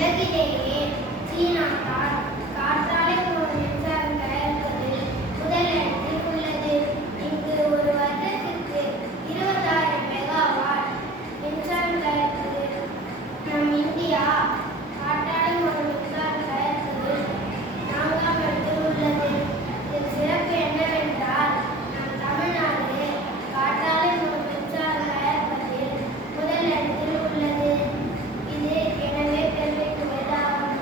உலகிலேயே சீனாதான் காற்றாலை மூலம் மின்சாரம் தயாரிப்பதில் முதலிடத்தில் உள்ளது. இங்கு ஒரு வருடத்திற்கு 20,000 மெகாவாட் மின்சாரம் தயாரிப்பது. நம் இந்தியா காற்றாலை மூலம் மின்சாரம் தயாரிப்பதில் 4ஆம் இடத்தில் உள்ளது. இதன் சிறப்பு என்னவென்றால் நம் தமிழ்நாடு காற்றாலை மூலம் மின்சாரம் தயாரிப்பதில் முதலிடத்தில் உள்ளது. இது எனவே பெருமைக்குரியதாகும்.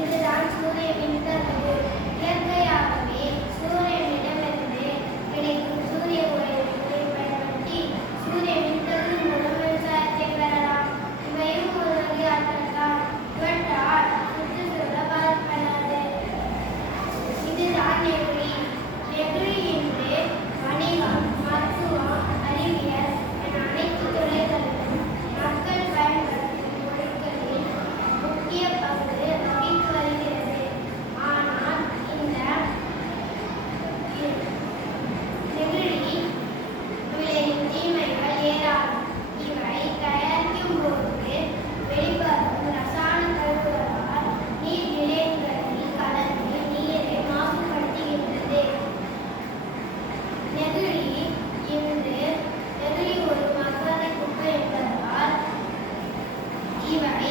இதுதான் சூரிய மின்கதிர். இயற்கையாகவே சூரியனிடமிருந்து கிடைக்கும் சூரிய ஒளியை பயன்படுத்தி சூரிய மின்கதிர் மூலம் மின்சாரத்தை பெறலாம். இவையும் ஒரு வகை ஆற்றல் தான். இவற்றால் சுற்றுச்சூழல் பாதிப்படையாது. இதுதான் நெகிழி. நெகிழி இன்று வணிகம், மருத்துவம், அறிவியல் என அனைத்து துறைகளிலும் மக்கள் பயன்படுத்தும் பொருட்களில் முக்கிய பங்கு வகித்து வருகிறது. ஆனால் இந்த நெகிழி விளையும் தீமைகள் ஏராளம். இவை தயாரிக்கும் போது வெளிவரும் ரசாயன கழிவுகளால் நீர் நிலையங்களில் கலந்து நீரை மாசுபடுத்துகின்றது. நெகிழி ஒரு மசாலை குப்பை என்பதால் இவை